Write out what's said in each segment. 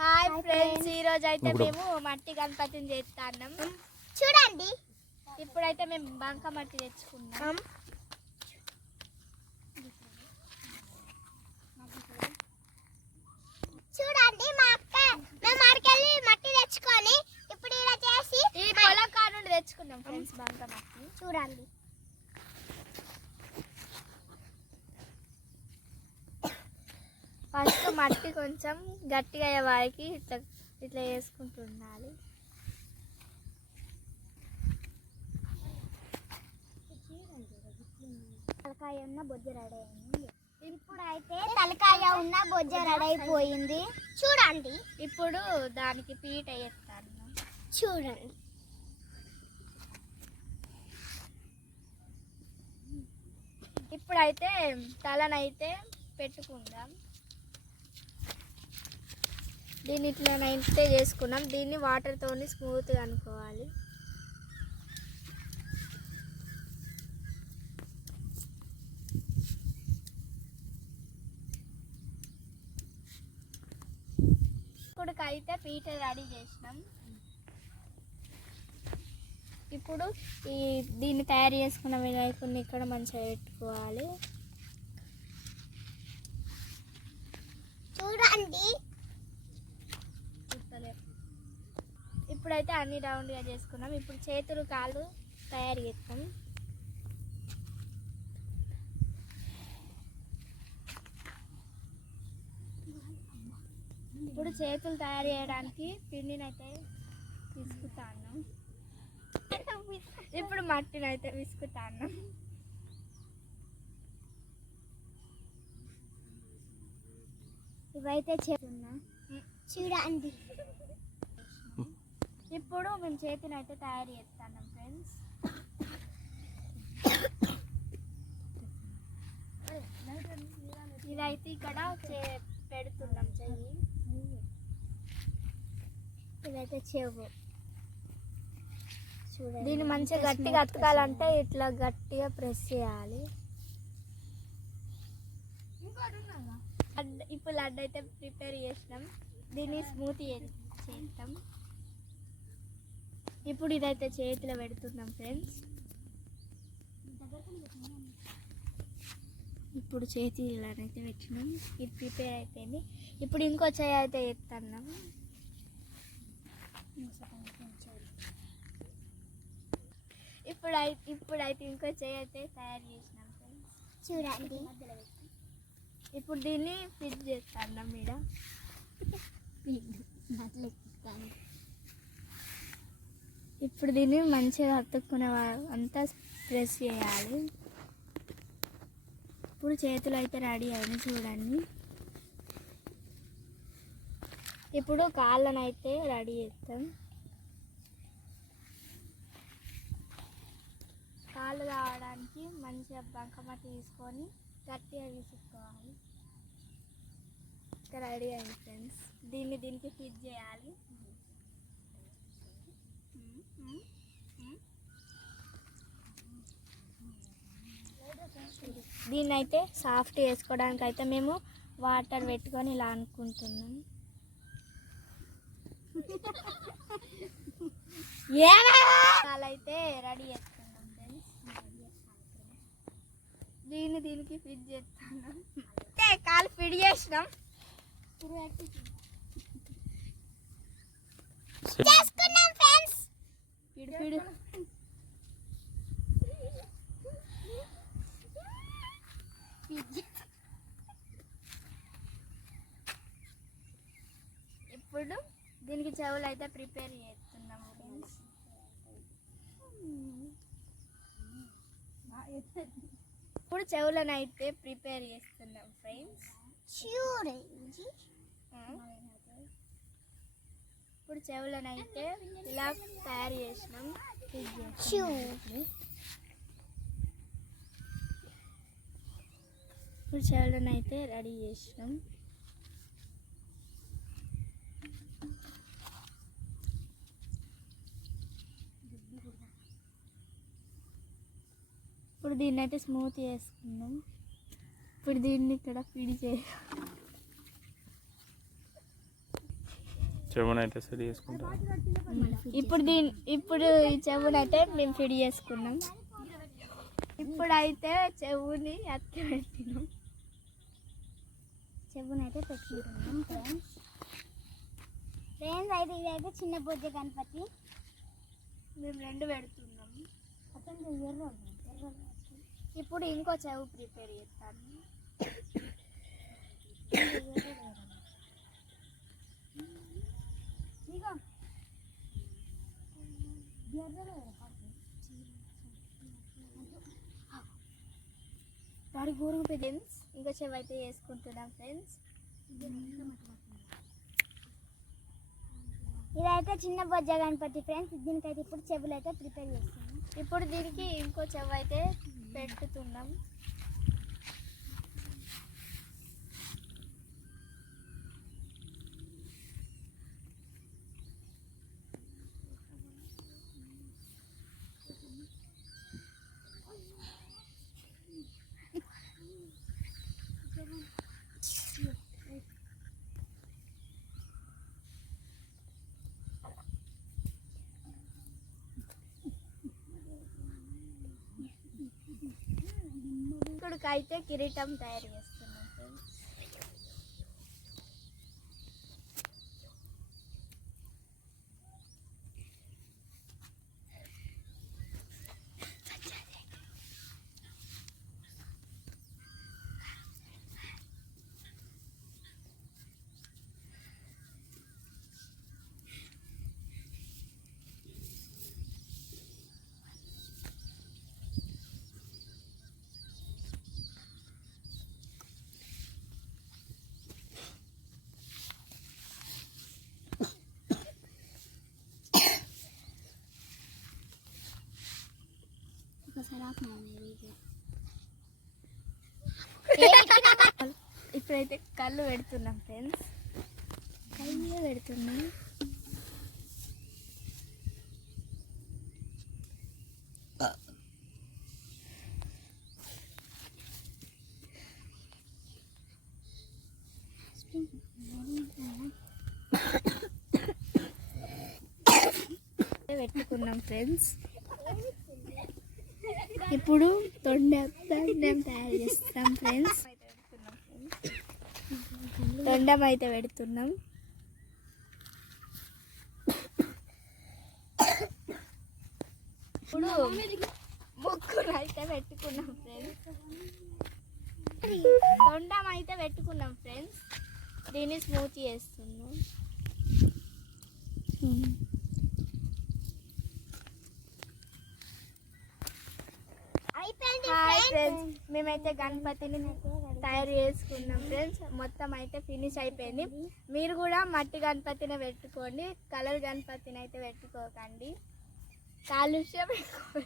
Hi friends ఈ రోజు అయితే మేము మట్టి గణపతిని చేస్తాన్నాం. చూడండి. ఇప్పుడైతే మేము బంక మట్టి తెచ్చుకున్నాం. చూడండి మా అక్క మేము అడికెళ్ళి మట్టి తెచ్చుకొని ఇప్పుడు ఇలా చేసి ఈ పొలకా నుండి తెచ్చుకున్నాం ఫ్రెండ్స్ బంక మట్టి. చూడండి. మట్టి కొంచెం గట్టిగా అయ్యే వారికి ఇట్లా ఇట్లా వేసుకుంటూ ఉండాలి తలకాయ ఉన్న బొజ్జ రెడీ అయింది. ఇప్పుడు అయితే తలకాయ ఉన్న బొజ్జ రెడీ అయిపోయింది. చూడండి. ఇప్పుడు దానికి పీట వేస్తాను. చూడండి. ఇప్పుడైతే తలనైతే పెట్టుకుందాం. దీన్ని ఇట్లనైతే చేసుకున్నాం. దీన్ని వాటర్తోని స్మూత్గా అనుకోవాలి. ఇప్పుడుకైతే పీట రెడీ చేసినాం. ఇప్పుడు ఈ దీన్ని తయారు చేసుకున్న వినాయకుడిని ఇక్కడ మంచిగా పెట్టుకోవాలి. చూడండి. ఇప్పుడైతే అన్ని రౌండ్గా చేసుకున్నాం. ఇప్పుడు చేతులు కాళ్ళు తయారు చేస్తాం. ఇప్పుడు చేతులు తయారు చేయడానికి పిండిని అయితే విసుకుతాను ఇప్పుడు మట్టిని అయితే విసుకుతాను ఇవైతే చేస్తున్నా చూడండి. ఇప్పుడు మేము చేతిని అయితే తయారు చేస్తాను ఫ్రెండ్స్. ఇదైతే ఇక్కడ పెడుతున్నాం చెయ్యి. ఇవైతే చెవు. దీన్ని మంచిగా గట్టిగా అతకాలంటే ఇట్లా గట్టిగా ప్రెస్ చేయాలి. ఇప్పుడు లడ్డు అయితే ప్రిపేర్ చేసినాం. దీన్ని స్మూత్ చేస్తాం. ఇప్పుడు ఇదైతే చేతిలో పెడుతున్నాం ఫ్రెండ్స్. ఇప్పుడు చేతి ఇలానైతే పెట్టినాం. ఇది ప్రిపేర్ అయిపోయింది. ఇప్పుడు ఇంకో చేయి అయితే ఎత్తన్నాం. ఇప్పుడు అయి- ఇప్పుడు అయితే ఇంకో చేయి అయితే తయారు చేసినాం ఫ్రెండ్స్. చూడండి. ఇప్పుడు దీన్ని ఫిట్ చేస్తాను మీద ఇప్పుడు దీన్ని మంచిగా అతుక్కునే అంతా ప్రెస్ చేయాలి. ఇప్పుడు చేతులు అయితే రెడీ అయింది చూడండి. ఇప్పుడు కాళ్ళను అయితే రెడీ చేస్తాం కాళ్ళు కావడానికి మంచిగా బంకమట్టి తీసుకొని గట్టిగా విసుక్కోవాలి. ఇంకా రెడీ అయింది ఫ్రెండ్స్. దీన్ని దీనికి ఫిట్ చేయాలి. దీన్ని అయితే సాఫ్ట్ చేసుకోవడానికి అయితే మేము వాటర్ పెట్టుకొని ఇలా అనుకుంటున్నాం. అయితే రెడీ ఫ్రెండ్స్. దీన్ని దీనికి ఫిట్ చేస్తున్నాం. కాలు ఫిట్ చేసినాం. పిడి పిడి ఇప్పుడు దీనికి చెవులు అయితే ప్రిపేర్ చేస్తున్నాము ఫ్రెండ్స్. ఇప్పుడు చెవులను అయితే ప్రిపేర్ చేస్తున్నాం ఫ్రెండ్స్. చూడండి ఇప్పుడు చెవులను అయితే ఇలా తయారు చేసినాం. ఇప్పుడు చెవులను అయితే రెడీ చేసినాం. ఇప్పుడు దీన్ని అయితే స్మూత్ చేసుకున్నాం ఇప్పుడు దీన్ని ఇక్కడ ఫిడి చే చెవునైతే సెట్ చేసుకుంటాం ఇప్పుడు దీని ఇప్పుడు చెవునైతే మేము ఫిడి చేసుకున్నాం. ఇప్పుడైతే చెవుని అత్తి పెట్టినాం. చెవునైతే పెట్టుకుంటున్నాం ఫ్రెండ్స్. ఫ్రెండ్స్ అయితే ఇదైతే చిన్న బొజ్జ గణపతి. మేము రెండు పెడుతున్నాం. అతను ఎర్ర ఇప్పుడు ఇంకో చెవు ప్రిపేర్ చేస్తాను ఇగో ఎర్ర వాడి గూరు ఫ్రెండ్స్ ఇంకో చెవు అయితే వేసుకుంటున్నాం ఫ్రెండ్స్. ఇదైతే చిన్న బొజ్జ గణపతి ఫ్రెండ్స్ దీనికైతే ఇప్పుడు చెవులు అయితే ప్రిపేర్ చేస్తున్నాం. ఇప్పుడు దీనికి ఇంకో చెవు అయితే పెట్టుతున్నాం. ఇక్కడికైతే కిరీటం తయారు చేస్తున్నాం ఫ్రెండ్స్ ఇప్పుడైతే కళ్ళు పెడుతున్నాం ఫ్రెండ్స్. కళ్ళు పెడుతున్నాం. పెట్టుకున్నాం ఫ్రెండ్స్. ఇప్పుడు తొండ తయారు చేస్తాం ఫ్రెండ్స్ తొండం అయితే పెడుతున్నాం. ఇప్పుడు ముగ్గురు అయితే పెట్టుకున్నాం ఫ్రెండ్స్ తొండం అయితే పెట్టుకున్నాం ఫ్రెండ్స్ దీన్ని స్మూత్ చేస్తున్నాం అయిపోయింది హాయ్ ఫ్రెండ్స్ మేమైతే గణపతిని తయారు చేసుకున్నాం ఫ్రెండ్స్. మొత్తం అయితే ఫినిష్ అయిపోయింది. మీరు కూడా మట్టి గణపతిని పెట్టుకోండి కలర్ గణపతిని అయితే పెట్టుకోకండి. కాలుష్యం ఎక్కువ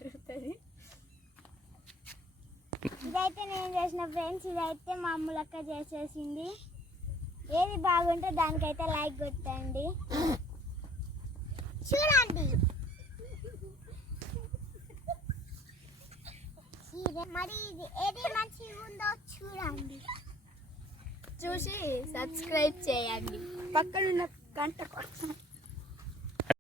ఇదైతే నేను చేసిన ఫ్రెండ్స్ ఇదైతే మా అమ్ములక్క చేసేసింది. ఏది బాగుంటే దానికైతే లైక్ కొట్టండి చూడండి మరి ఇది ఏది మంచిగా ఉందో చూడండి. చూసి సబ్స్క్రైబ్ చేయండి. పక్కనున్న గంట కొట్టండి